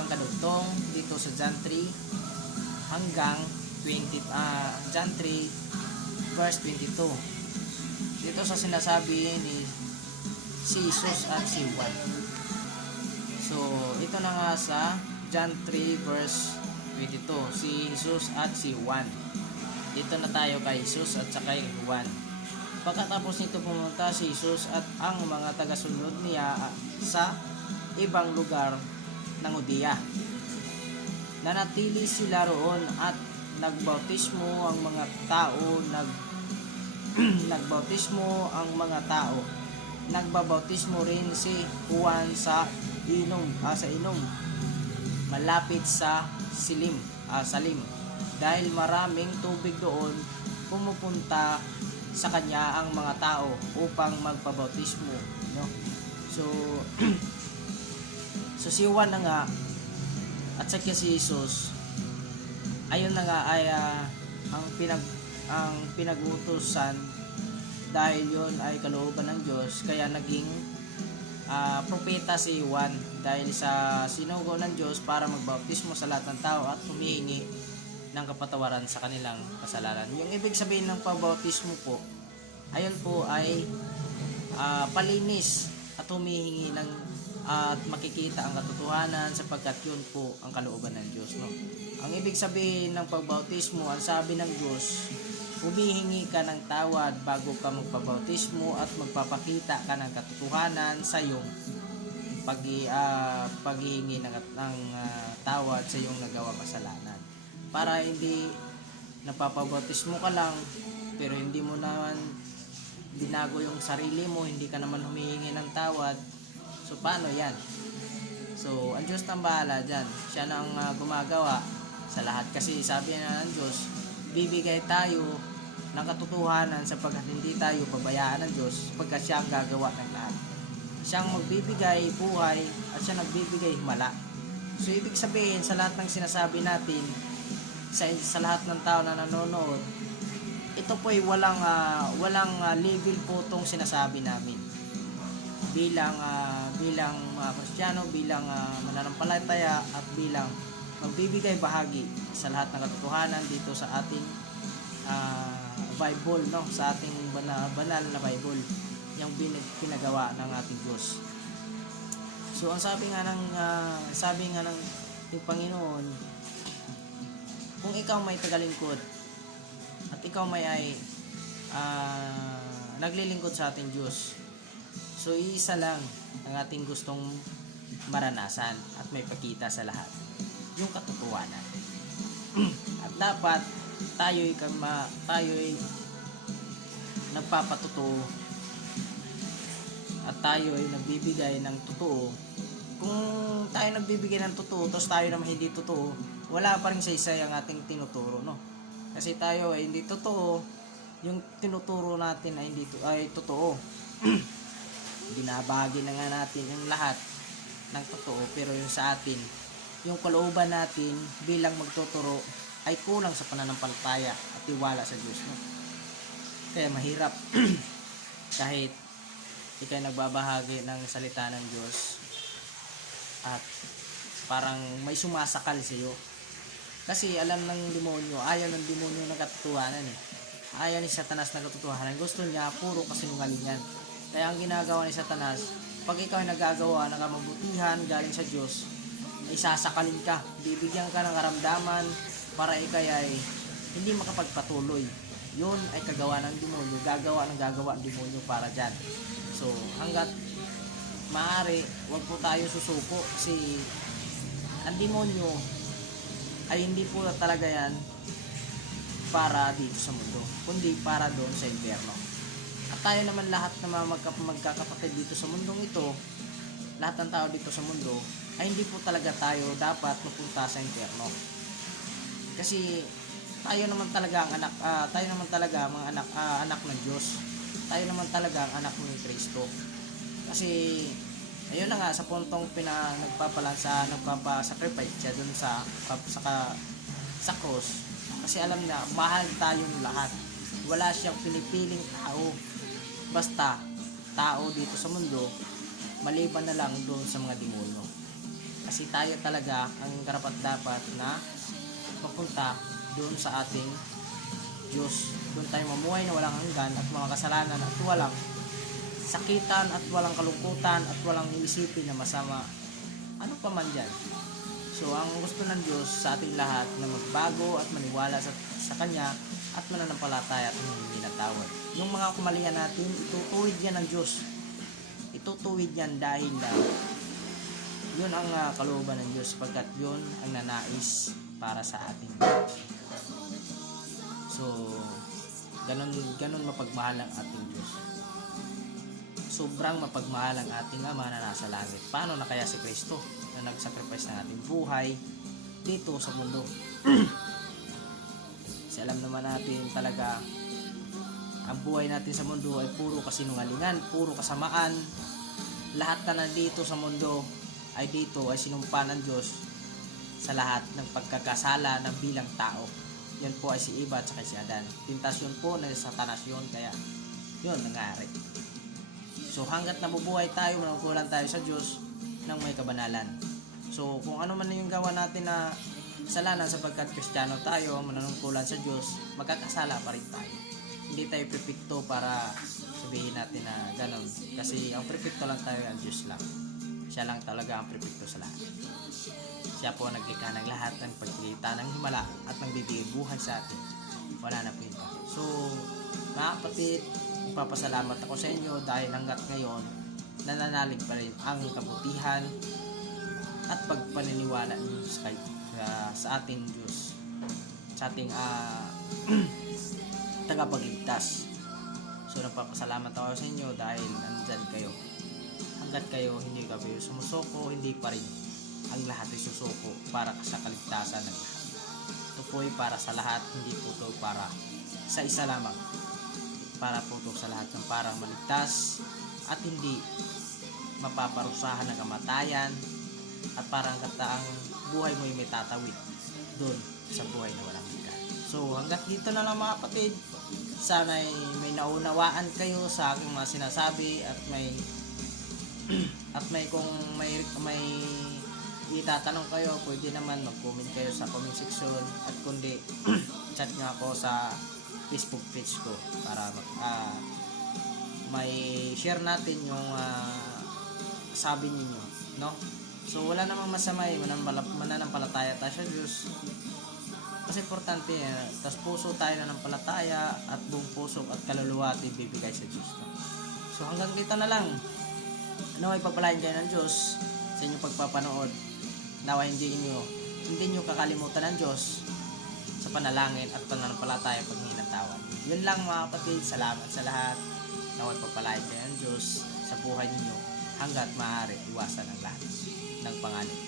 ang kadugtong dito sa John 3 hanggang 20, John 3 verse 22. Dito sa sinasabi ni si Jesus at si Juan. So, ito na nga sa John 3 verse 22, si Jesus at si Juan. Dito na tayo kay Jesus at saka kay Juan. Pagkatapos nito pumunta si Jesus at ang mga tagasunod niya sa ibang lugar ng Judea. Nanatili sila roon at nagbautismo ang mga tao, nagbabautismo rin si Juan sa inom malapit sa Salim dahil maraming tubig doon. Pumupunta sa kanya ang mga tao upang magpabautismo, no? So si Juan na nga at saka si Jesus, ayun na nga ay ang pinag-utusan dahil yun ay kalooban ng Diyos, kaya naging propeta si Juan dahil sa sinugo ng Diyos para magbautismo sa lahat ng tao at humihingi ng kapatawaran sa kanilang kasalanan. Yung ibig sabihin ng pabautismo po, ayun po ay palinis at humihingi ng at makikita ang katotohanan sapagkat yun po ang kalooban ng Diyos, no? Ang ibig sabihin ng pagbautismo, ang sabi ng Diyos, humihingi ka ng tawad bago ka magpabautismo at magpapakita ka ng katotohanan sa iyong paghihingi ng tawad sa iyong nagawang kasalanan. Para hindi napapabautismo ka lang pero hindi mo naman binago yung sarili mo, hindi ka naman humihingi ng tawad. So paano yan? So ang Diyos nang bahala dyan. Siya na ang gumagawa sa lahat. Kasi sabi na ng Diyos, bibigay tayo ng katotohanan sapagkat hindi tayo pabayaan ng Diyos, sapagkat siya ang gagawa ng lahat. Siya ang magbibigay buhay at siya nagbibigay himala. So ibig sabihin sa lahat ng sinasabi natin, sa lahat ng tao na nanonood, ito po ay walang level po itong sinasabi namin bilang Kristiyano, bilang mananampalataya at bilang magbibigay bahagi sa lahat ng katotohanan dito sa ating Bible, no? Sa ating banal na Bible, yung pinagawa ng ating Diyos. So ang sabi nga ng yung Panginoon, kung ikaw may tagalingkod at ikaw may naglilingkod sa ating Diyos, so iisa lang ang ating gustong maranasan at may pakita sa lahat, yung katotohanan. At dapat tayo'y nagpapatotoo at tayo'y nagbibigay ng totoo. Kung tayo nagbibigay ng totoo tapos tayo naman hindi totoo, wala pa rin saysay ang ating tinuturo, no? Kasi tayo ay hindi totoo, yung tinuturo natin ay totoo. Binabahagi na nga natin yung lahat ng totoo, pero yung sa atin, yung kalooban natin bilang magtuturo ay kulang sa pananampalataya at tiwala sa Diyos, no? Kaya mahirap kahit ikay nagbabahagi ng salita ng Diyos at parang may sumasakal sa iyo. Kasi alam ng demonyo, ayaw ng demonyo ng katotohanan eh. Ayaw ni Satanas ng katotohanan. Gusto niya puro kasinungalingan. Kaya ang ginagawa ni Satanas, pag ikaw ay nagagawa ng kamabutihan galing sa Diyos, ay sasakalin ka, bibigyan ka ng karamdaman para ikay ay hindi makapagpatuloy. Yun ay kagawa ng demonyo, gagawa ng demonyo para dyan. So hanggat maaari, wag po tayo susuko kasi ang demonyo ay hindi po talaga yan para dito sa mundo, kundi para doon sa impyerno. At tayo naman lahat na magkakapatid dito sa mundong ito, lahat ng tao dito sa mundo, ay hindi po talaga tayo dapat mapunta sa impyerno. Kasi tayo naman talaga ang anak ng Diyos. Tayo naman talaga ang anak ni Kristo. Kasi ayun na nga, sa puntong nagpapasacrifice siya dun sa cross. Kasi alam niya, mahal tayong lahat. Wala siyang pinipiling tao. Basta, tao dito sa mundo, maliban na lang doon sa mga demonyo. Kasi tayo talaga ang karapat-dapat na papunta doon sa ating Diyos. Doon tayo mamuhay na walang hanggan at mga kasalanan at walang sakitan at walang kalungkutan at walang iisipin na masama. Ano pa man dyan. So, ang gusto ng Diyos sa ating lahat na magbago at maniwala sa Kanya at mananampalataya at hindi natawad. Yung mga kumalian natin, itutuwid yan ng Diyos. Itutuwid yan dahil yun ang kalooban ng Diyos sapagkat yun ang nanais para sa ating. So, ganun mapagmahal ang ating Diyos. Sobrang mapagmahal ang ating Ama na nasa langit. Paano na kaya si Kristo na nag-sacrifice ng ating buhay dito sa mundo? Kasi alam naman natin talaga ang buhay natin sa mundo ay puro kasinungalingan, puro kasamaan. Lahat na nandito sa mundo ay sinumpa ng Diyos sa lahat ng pagkakasala ng bilang tao. Yan po ay si Eva at saka si Adan. Tentasyon po na Satanas yun, kaya yun nangyari. So hanggat nabubuhay tayo, manungkulan tayo sa Diyos ng may kabanalan. So kung ano man yung gawa natin na kasalanan sapagkat Kristiyano tayo, manunungkulan sa Diyos, magkakasala pa rin tayo. Hindi tayo perfecto para sabihin natin na ganun. Kasi ang perfecto lang tayo, ang Diyos lang. Siya lang talaga ang perfecto sa lahat. Siya po ang naglikha ng lahat, ng pagkikita ng himala at ng bibigay buhay sa atin. Wala na po ito. So, mga kapatid, ipapasalamat ako sa inyo dahil hanggat ngayon nananalig pa rin ang kabutihan at pagpaniniwala niyo sa ating Diyos, sa ating tagapagligtas. So nagpapasalamat ako sa inyo dahil nandyan kayo. Hanggat kayo hindi kayo sumusuko, hindi pa rin ang lahat ay susuko para sa kaligtasan ng lahat. Ito po ay para sa lahat, hindi po ito para sa isa lamang. Para po ito sa lahat ng parang maligtas at hindi mapaparusahan ng kamatayan at parang kataang buhay mo ay may tatawid doon sa buhay na walang hanggan. So hanggat dito na lang mga kapatid, sana may naunawaan kayo sa aking mga sinasabi at may kung may itatanong kayo, pwede naman mag-comment kayo sa comment section at kundi chat nyo ako sa Facebook page ko para may share natin yung sabi ninyo, no? So wala namang masama mananampalataya tayo sa Diyos. Kasi importante tas puso tayo nananampalataya at buong puso at kaluluwa at ibibigay sa Diyos, no? So hanggang dito na lang. Naway pagpalain kayo ng Diyos sa inyong pagpapanood. Naway hindi nyo kakalimutan ng Diyos sa panalangin at pananampalataya pag hinatawad. Yun lang mga kapatid, salamat sa lahat. Naway pagpalain kayo ng Diyos sa buhay ninyo hanggat maaari iwasan ang lahat ng panganib.